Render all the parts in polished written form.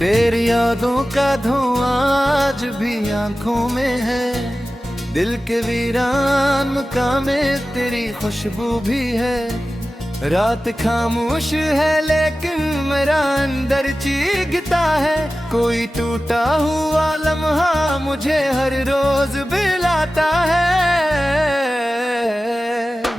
तेरी यादों का धुआं आज भी आंखों में है, दिल के वीरान मकाम में तेरी खुशबू भी है। रात खामोश है लेकिन मेरा अंदर चीखता है, कोई टूटा हुआ लम्हा मुझे हर रोज बुलाता है।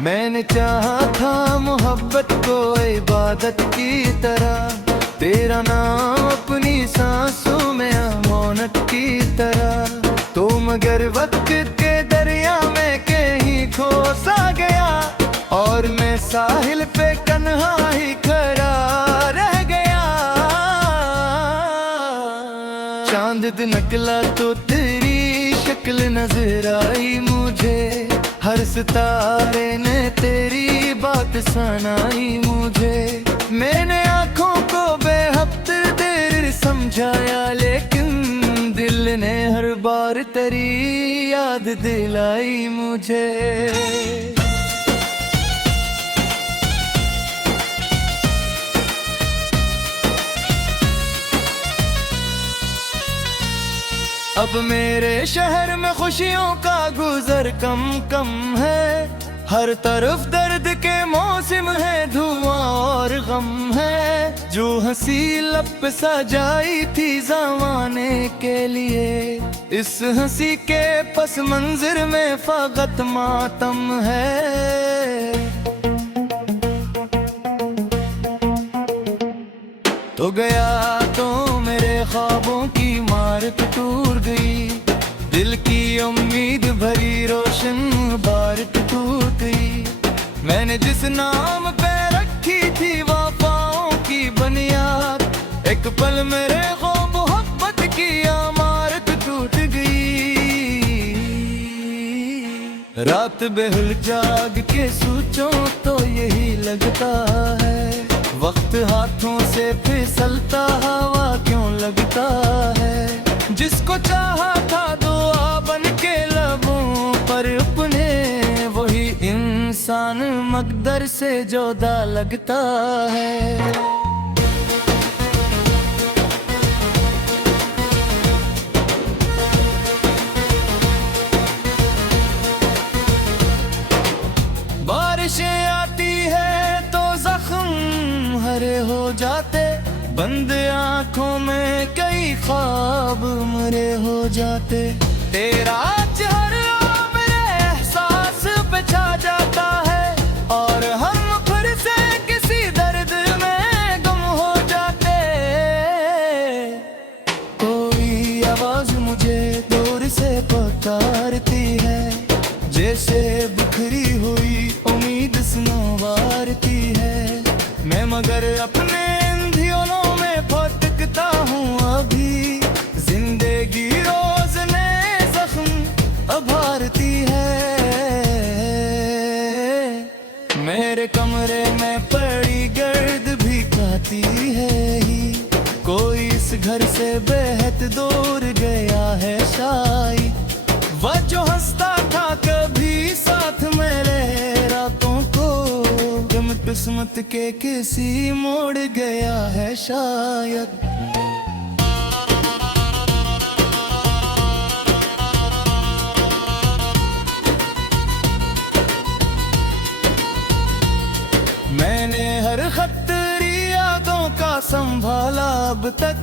मैंने चाहा था मोहब्बत को इबादत की तरह, तेरा नाम अपनी सांसों में अमानत की तरह, तो मगर वक्त के दरिया में कहीं खो सा गया, और मैं साहिल पे कन्हा ही खड़ा रह गया। चांद निकला तो तेरी शक्ल नजर आई मुझे, हर सितारे ने तेरी बात सुनाई मुझे। मैंने आँखों को बेहद देर समझाया, लेकिन दिल ने हर बार तेरी याद दिलाई मुझे। अब मेरे शहर में खुशियों का गुजर कम कम है, हर तरफ दर्द के मौसम है, धुआं और गम है। जो हंसी लब पे सजाई थी ज़माने के लिए, इस हंसी के पस मंजर में फकत मातम है। तो गया तो मेरे ख्वाबों की इमारत टूट गई, दिल की उम्मीद भरी रोशन बारत टूट गई। मैंने जिस नाम पे रखी थी वफाओं की बुनियाद, एक पल मेरे को मोहब्बत की इमारत टूट गई। रात बेहुल जाग के सोचूं तो यही लगता है, वक्त हाथों से फिसलता हवा क्यों लगता है। जिसको चाहा था दुआ बन के लबों पर अपने, वही इंसान मकदर से जुदा लगता है। बारिशें आती है तो जख्म हरे हो जाते, बंद आँखों में कई ख्वाब मरे हो जाते। तेरा चेहरा मेरे एहसास पे छा जाता है, और हम फिर से किसी दर्द में गुम हो जाते। कोई आवाज मुझे दूर से पुकारती है, जैसे बिखरी हुई उम्मीद सुनवारती है। मैं मगर अपने धियों में भटकता हूँ अभी, जिंदगी रोज नए जख्म उभारती है। मेरे कमरे में पड़ी गर्द भी खाती है ही, कोई इस घर से बेहद दूर गया है शायद। वह जो हंसता था कभी साथ मेरे रातों को, किस्मत के किसी मोड़ गया है शायद। मैंने हर खतरी यादों का संभाला अब तक,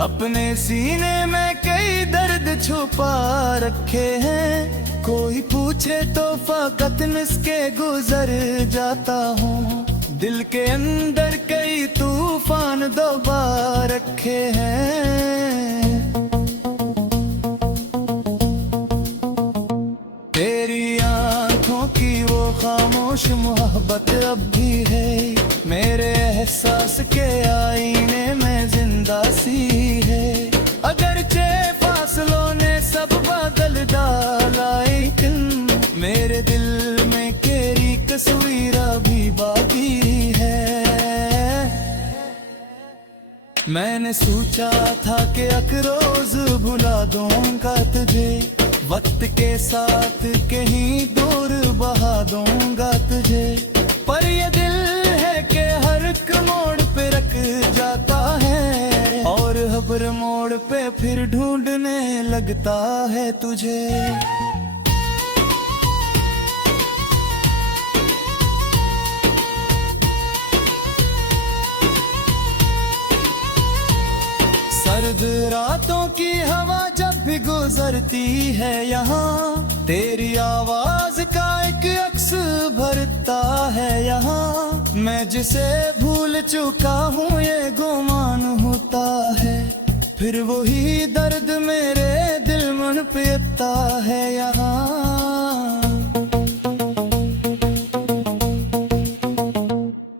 अपने सीने में कई दर्द छुपा रखे हैं। कोई पूछे तो फकत मिसके गुजर जाता हूँ, दिल के अंदर कई तूफान दबा रखे हैं। तेरी आँखों की वो खामोश मोहब्बत अब भी है, मेरे एहसास के आईने में जिंदा सी है। अगरचे फासलों ने सब बदल डाला, लेकिन मेरे दिल में तेरी तस्वीर अभी बाकी है। मैंने सोचा था कि एक रोज भुला दूंगा तुझे, वक्त के साथ कहीं दूर बहा दूंगा तुझे, पर ये दिल है कि हर एक मोड़ पे रख जाता है। और मिलता है तुझे। सर्द रातों की हवा जब भी गुजरती है यहाँ, तेरी आवाज का एक अक्स भरता है यहाँ। मैं जिसे भूल चुका हूँ ये गुमान होता है, फिर वही दर्द मेरे दिल मन पेता है यहाँ।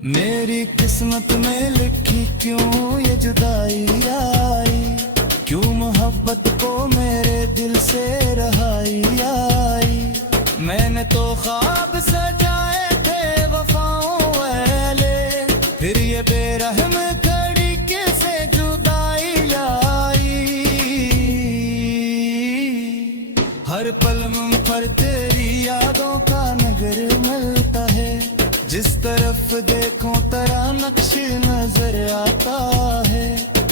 मेरी किस्मत में लिखी क्यों ये जुदाई आई, क्यों मोहब्बत को मेरे दिल से रहाई आई। मैंने तो ख्वाब सजाए थे वफाओं वाले, फिर ये बेरहम खड़ी कैसे जुदाई आई। हर पल मुझ पर तेरी यादों का नगर मिलता है, जिस तरफ देखो तेरा नक्श नजर आता है।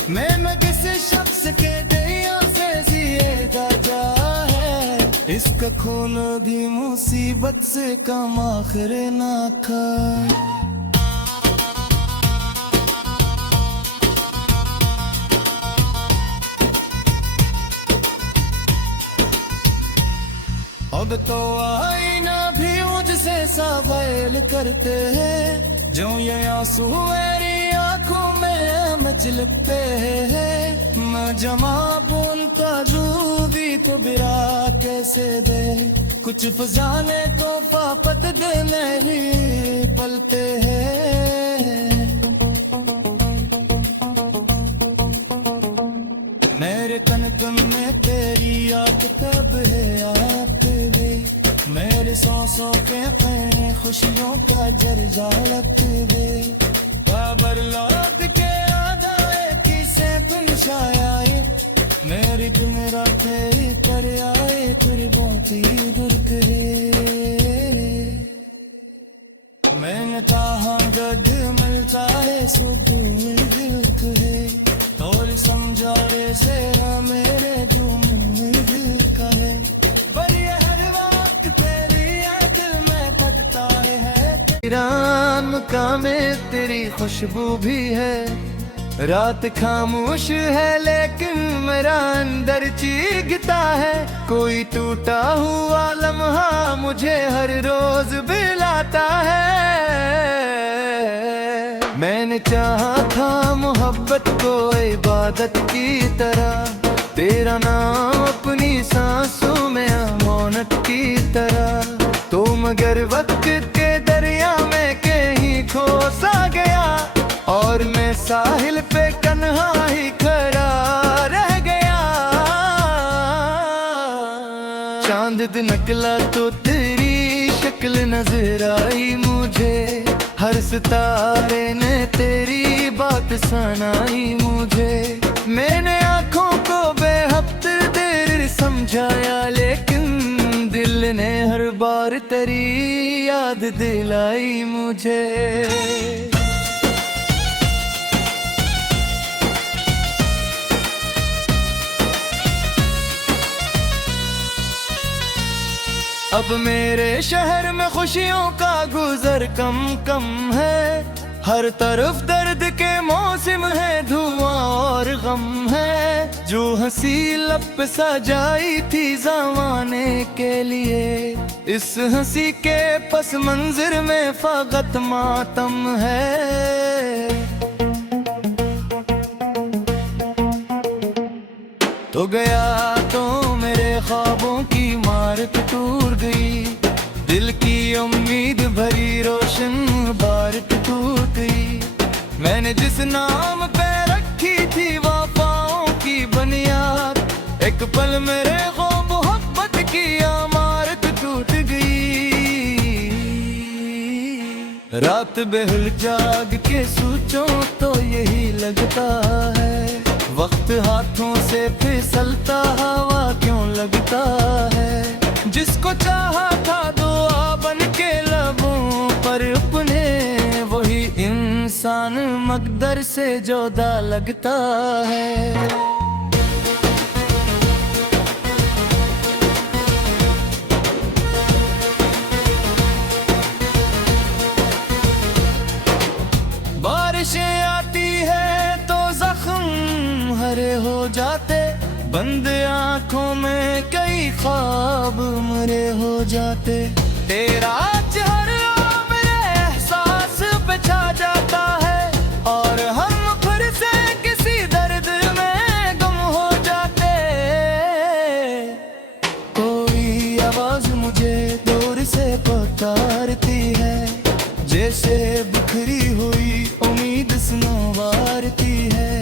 मैं किसी शख्स के दरिया से जिएगा जा है, इसका खून भी मुसीबत से कम आखिर ना था। अब तो आईना भी मुझसे सवाल करते हैं, जो ये आंसू मेरी आंखों में मचलते हैं। मैं जमा बोलता जू भी तो बिरा कैसे दे, कुछ फजाने को फापत देने ही पलते हैं। मेरे कन में तेरी याद तब है आते हुए, मेरे सांसों के कहीं खुशियों का जर्जालत हुए। बाबर लौट के आधाए किसे तुम छायाए, मेरी तुम राते कर आए फिर बोती दुर्ग रे। मैंने कहा गद मिलता है सुकून दिल तुझे, और समझा रे से मेरे जो मन दिल का है। पर ये हर वक्त तेरी दिल में कटता है। वीरान का में तेरी खुशबू भी है, रात खामोश है लेकिन मेरा अंदर चीखता है। कोई टूटा हुआ लम्हा मुझे हर रोज बिलाता है। मैंने चाहा था मोहब्बत को इबादत की तरह, तेरा नाम अपनी सांसों में अमानत की तरह। तो मगर वक्त के दरिया में कहीं खो सा गया, और मैं साहिल पे कन्हा ही खड़ा रह गया। चांद दिन निकला तो तेरी शक्ल नजर आई मुझे, हर सितारे ने तेरी बात सुनाई मुझे। मैंने आंखों को बेहद देर समझाया, लेकिन दिल ने हर बार तेरी याद दिलाई मुझे। अब मेरे शहर में खुशियों का गुजर कम कम है, हर तरफ दर्द के मौसम है, धुआं और गम है। जो हंसी लब सजाई थी ज़माने के लिए, इस हंसी के पस मंजर में फकत मातम है। तो गया तो मेरे ख्वाबों की इमारत टूट गई, दिल की उम्मीद भरी रोशन बारत टूट गई। मैंने जिस नाम पे रखी थी वफाओं की बुनियाद, एक पल मेरे को मोहब्बत की इमारत टूट गई। रात बेहुल जाग के सोचो तो यही लगता है, वक्त हाथों से फिसलता हवा क्यों लगता है। जिसको चाहा था दुआ बन के लबों पर अपने, वही इंसान मकदर से जुदा लगता है। बंद आंखों में कई ख्वाब मरे हो जाते, तेरा चेहरा मेरे एहसास पे छा जाता है और हम फिर से किसी दर्द में गुम हो जाते। कोई आवाज मुझे दूर से पुकारती है, जैसे बिखरी हुई उम्मीद संवारती है।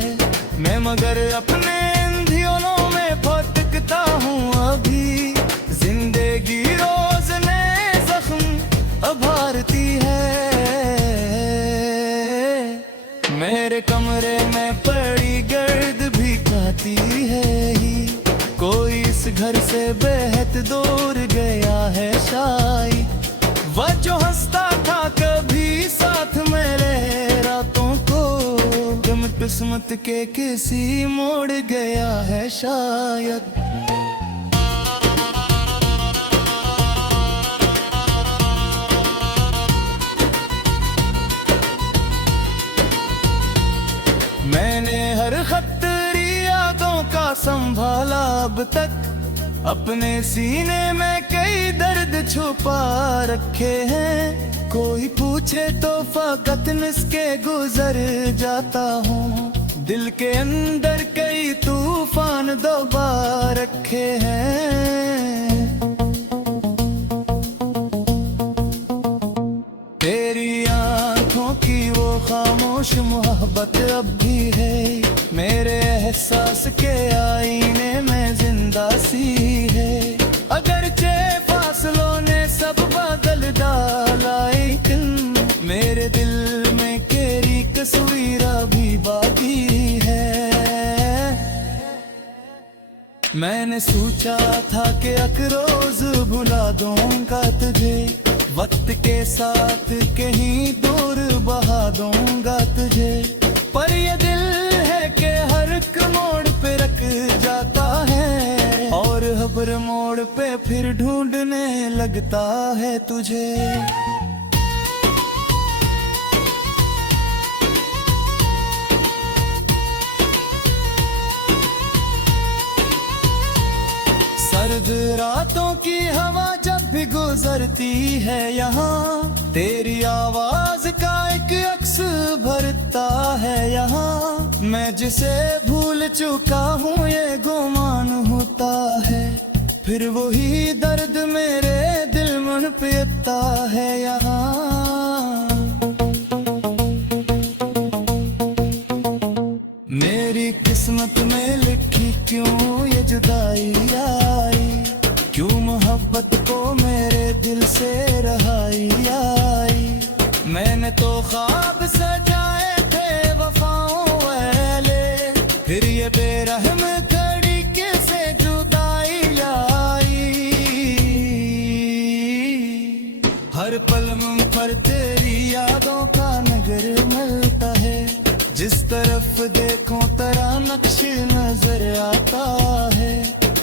मैं मगर अपने अंधियों में भटकता हूँ अभी, जिंदगी रोज नए जख्म उभारती है। मेरे कमरे में पड़ी गर्द भी खाती है ही, कोई इस घर से बेहद दूर गया है शायद। वह जो हंसता था कभी साथ मेरे रातों को, गम किस्मत के किसी मोड़ गया है शायद। मैंने हर खतरी यादों का संभाला अब तक, अपने सीने में कई दर्द छुपा रखे हैं। कोई पूछे तो फकत मिसके गुजर जाता हूँ, दिल के अंदर कई तूफान दबा रखे हैं। तेरी आंखों की वो खामोश मोहब्बत अब भी है, मेरे एहसास के आईने में जिंदा सी है। अगरचे फासलों ने सब बदल डाला, लेकिन मेरे दिल में तेरी तस्वीर अभी बाकी है। मैंने सोचा था कि एक रोज भुला दूंगा तुझे, वक्त के साथ कहीं दूर बहा दूंगा तुझे, पर ये दिल है कि हर एक मोड़ पे रख जाता है और हर मोड़ पे फिर ढूंढने लगता है तुझे। सर्द रातों की हवा जब भी गुजरती है यहाँ, तेरी आवाज का एक अक्स भरता है यहाँ। मैं जिसे भूल चुका हूँ ये गुमान होता है, फिर वही दर्द मेरे दिल मन पेता है यहाँ। मेरी किस्मत में लिखी क्यों ये जुदाई आई, क्यों मोहब्बत को मेरे दिल से रहाई आई। मैंने तो ख्वाब सजाए थे वफाओं वाले, फिर ये बेरहम घड़ी कैसे जुदाई आई। हर पल मुझ पर तेरी यादों का नगर मिलता है, जिस तरफ देखो तेरा नक्श नजर आता है।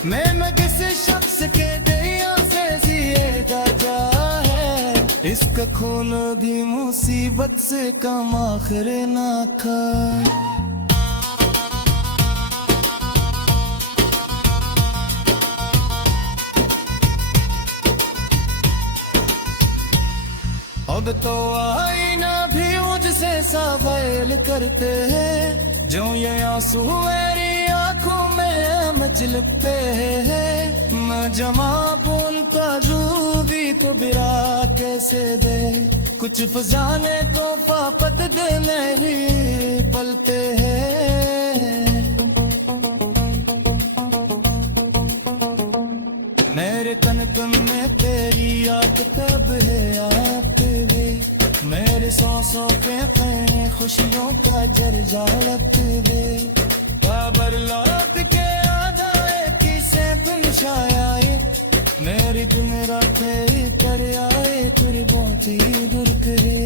मैं किसी शख्स के दरिया से जिएगा जा है, इसका खून भी मुसीबत से कम आखिर ना था। अब तो आईना भी मुझसे सवाल करते हैं, जो ये आंसू मेरी आंखों में मचलते हैं। मैं जमा बुनता भी तो बिरा कैसे दे, कुछ फजाने तो पापत देने ही पलते हैं। मेरे तन में तेरी याद तब है आते हुए, मेरे सांसों पे कहीं खुशियों का जर्जालत दे। बाबर लौट के आधाए किसे तुम छाया, मेरी दिन रातें कर आए तुरी बोती दुर्ग रे।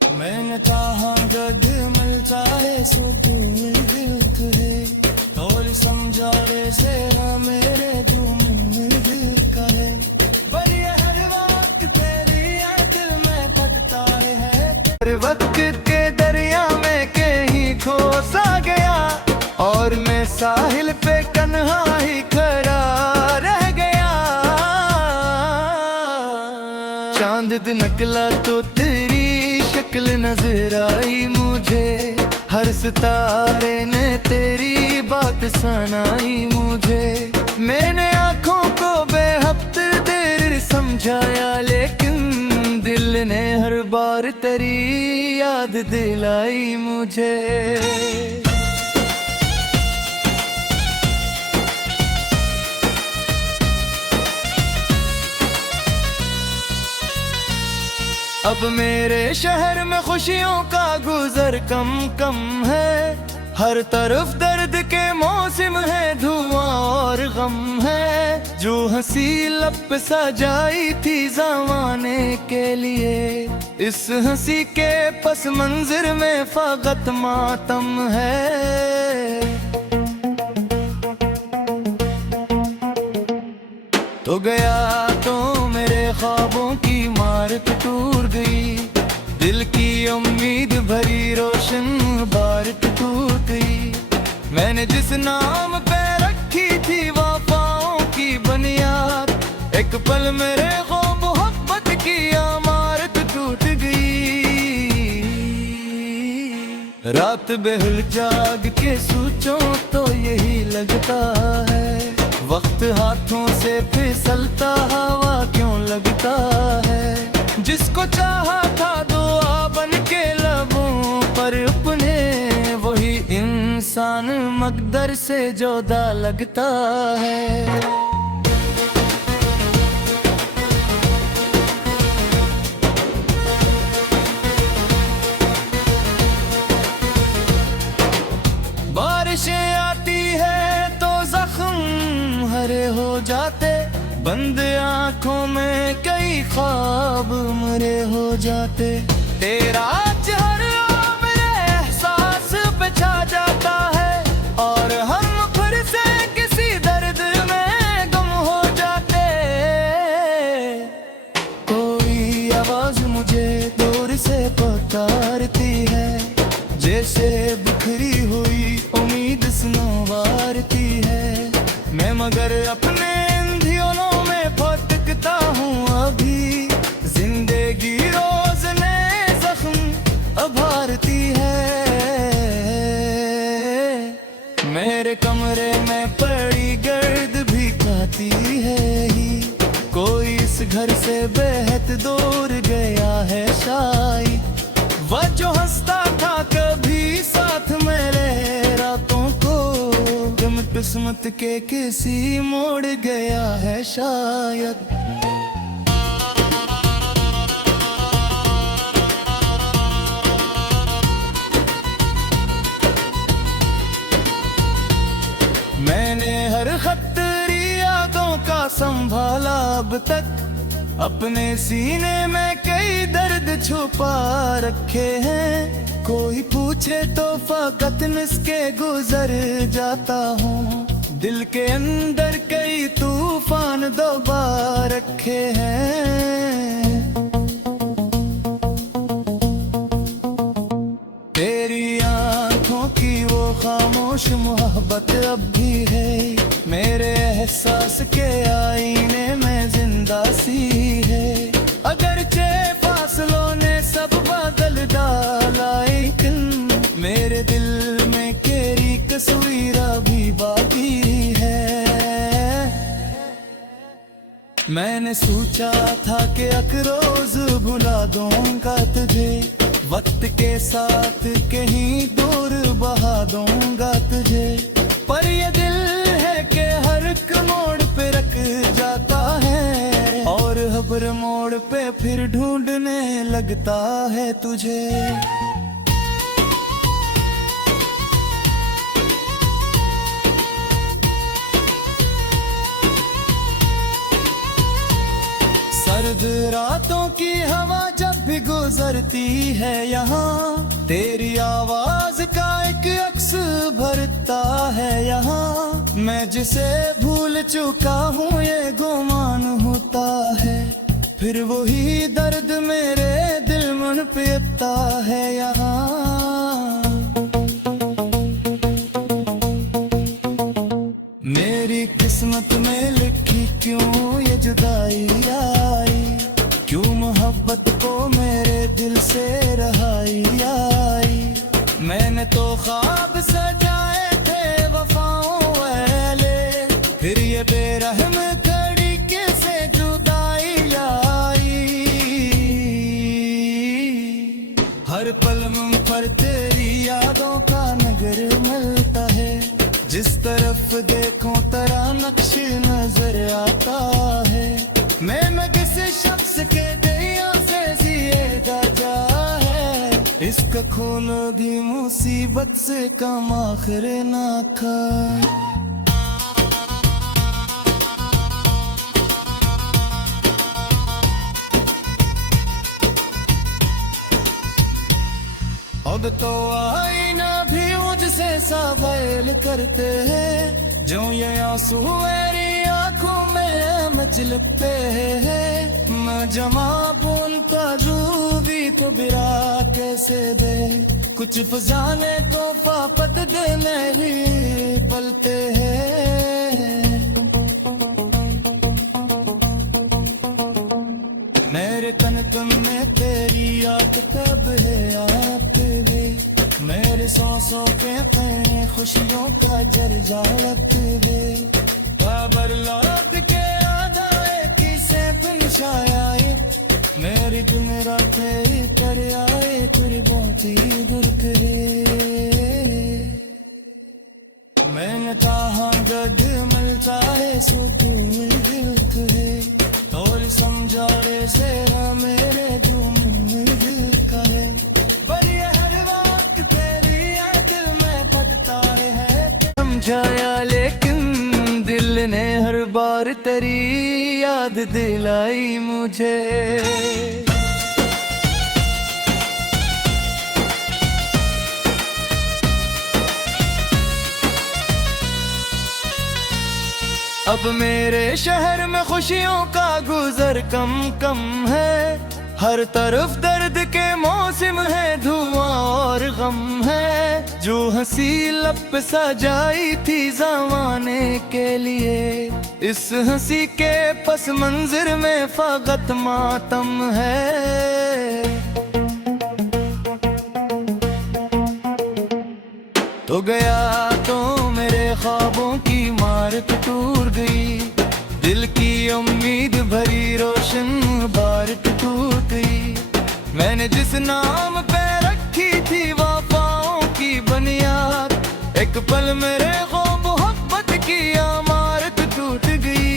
मैंने चाहा जग मिलता है सुकून दिल करे, और समझा रे से मेरे जो दिल का है। पर ये हर वक्त तेरी याद में पड़ता है, हर वक्त के दरिया में कहीं खो सा गया साहिल पे कन्हा ही खड़ा रह गया। चांद निकला तो तेरी शक्ल नजर आई मुझे, हर सितारे ने तेरी बात सुनाई मुझे। मैंने आँखों को बेहद देर समझाया, लेकिन दिल ने हर बार तेरी याद दिलाई मुझे। अब मेरे शहर में खुशियों का गुजर कम कम है, हर तरफ दर्द के मौसम है, धुआं और गम है। जो हंसी लब पे सजाई थी ज़माने के लिए, इस हंसी के पस मंजर में फकत मातम है। तो गया तो मेरे ख्वाबों की इमारत टूट गई, दिल की उम्मीद भरी रोशन इबारत टूट गई। मैंने जिस नाम पे रखी थी वफाओं की बुनियाद, एक पल मेरे को मोहब्बत की इमारत टूट गई। रात बेहुल जाग के सोचो तो यही लगता है, वक्त हाथों से फिसलता हवा क्यों लगता है। जिसको चाहा था दुआ बन के लबों पर अपने, वही इंसान मकदर से जुदा लगता है। बारिशें आती है तो जख्म हरे हो जाते, बंद आंखों में कई ख्वाब मरे हो जाते। तेरा चेहरा मेरे एहसास पे छा जाता है, और हम फिर से किसी दर्द में गुम हो जाते। कोई आवाज मुझे दूर से पुकारती है, जैसे बिखरी हुई उम्मीद सुनवारती है। मैं मगर अपने अंधियों में भटकता हूँ अभी, जिंदगी रोज नए जख्म उभारती है। मेरे कमरे में पड़ी गर्द भी खाती है ही, कोई इस घर से बेहद दूर गया है शायद। वह जो हंसता था कभी साथ मेरे रातों को, तुम किस्मत के किसी मोड़ गया है शायद। मैंने हर खतरी यादों का संभाला अब तक, अपने सीने में कई दर्द छुपा रखे हैं। कोई पूछे तो फकत निस्के गुजर जाता हूँ, दिल के अंदर कई तूफान दबा रखे हैं। तेरी आंखों की वो खामोश मोहब्बत अब भी है, मेरे एहसास के आईने में जिंदा सी है। अगरचे फासलों ने सब बदल डाला, लेकिन मेरे दिल में तेरी तस्वीर अभी बाकी है। मैंने सोचा था कि एक रोज भुला दूंगा तुझे, वक्त के साथ कहीं दूर बहा दूंगा तुझे। पर ये दिल है कि हर एक मोड़ पे रख जाता है, और हर मोड़ पे फिर ढूंढने लगता है तुझे। सर्द रातों की हवा जब भी गुजरती है यहाँ, तेरी आवाज का एक अक्स भरता है यहाँ। मैं जिसे भूल चुका हूँ ये गुमान होता है, फिर वही दर्द मेरे दिल मन पे आता है यहाँ। जुदाई आई, क्यों मोहब्बत को मेरे दिल से रहाई आई। मैंने तो ख्वाब सजाए थे वफाओं वाले, फिर ये बेरहम खड़ी कैसे जुदाई आई। हर पल मुझ पर तेरी यादों का नगर मिलता है, जिस तरफ देखो तेरा नक्श नजर आता है। मैं किसी शख्स के दरिया से जिएगा जा है, इसका खोलोगी मुसीबत से कम आखिर ना था। अब तो आईना भी मुझसे सवाल करते हैं, जो ये आंसू मेरी आंखों में मचलते हैं। मैं जमा बोलता भी तो बिरा कैसे दे, कुछ फजाने को फापत देने ही पलते हैं। मेरे तन तुम में तेरी याद तब है आते हुए, मेरे सांसों के कहीं खुशियों का जर्जालते हुए। बाबर लौट के आधा किसे पिछाए, मेरी तुम रातें कर आए फिर बहुत ही दूर करे। मैंने कहा गढ़ मिलता है सुकून दिल करे, और समझाने से ना मेरे धूम दिल करे। पर ये हर वक्त तेरी याद में पड़ता है, समझाया लेकिन दिल ने हर बार तेरी याद दिलाई मुझे। अब मेरे शहर में खुशियों का गुजर कम कम है, हर तरफ दर्द के मौसम है, धुआं और गम है। जो हंसी लब पे सजाई थी ज़माने के लिए, इस हंसी के पस मंजर में फकत मातम है। तो गया तो मेरे ख्वाबों की इमारत टूट गई, दिल की उम्मीद भरी रोशन बारत टूट गई। मैंने जिस नाम पे रखी थी वफाओं की बुनियाद, एक पल मेरे को मोहब्बत की इमारत टूट गई।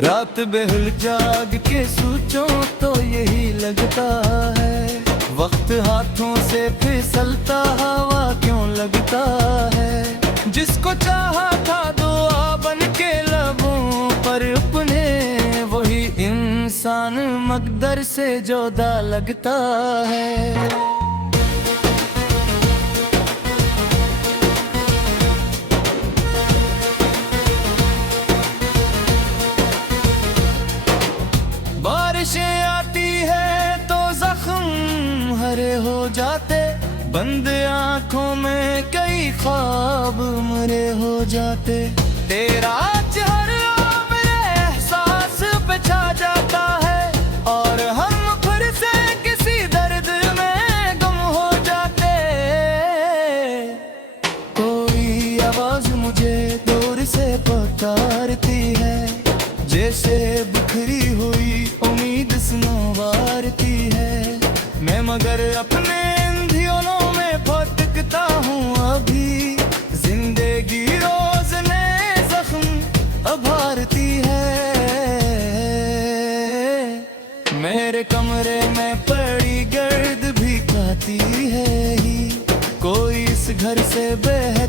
रात बेहुल जाग के सोचूं तो यही लगता है, वक्त हाथों से फिसलता हवा क्यों लगता है। जिसको चाहा था दुआ बन के लबों पर अपने, वही इंसान मकदर से जुदा लगता है। बारिशें आती है तो जख्म हरे हो जाते, बंद आंखों में कई ख्वाब मरे हो जाते। तेरा चेहरा मेरे एहसास पे छा जाता है, और हम फिर से किसी दर्द में गुम हो जाते। कोई आवाज मुझे दूर से पुकारती है, जैसे बिखरी हुई उम्मीद सुनवारती है। मैं मगर अपने अंधियों में भटकता हूँ अभी, जिंदगी रोज नए जख्म उभारती है। मेरे कमरे में पड़ी गर्द भी खाती है ही, कोई इस घर से बेहतर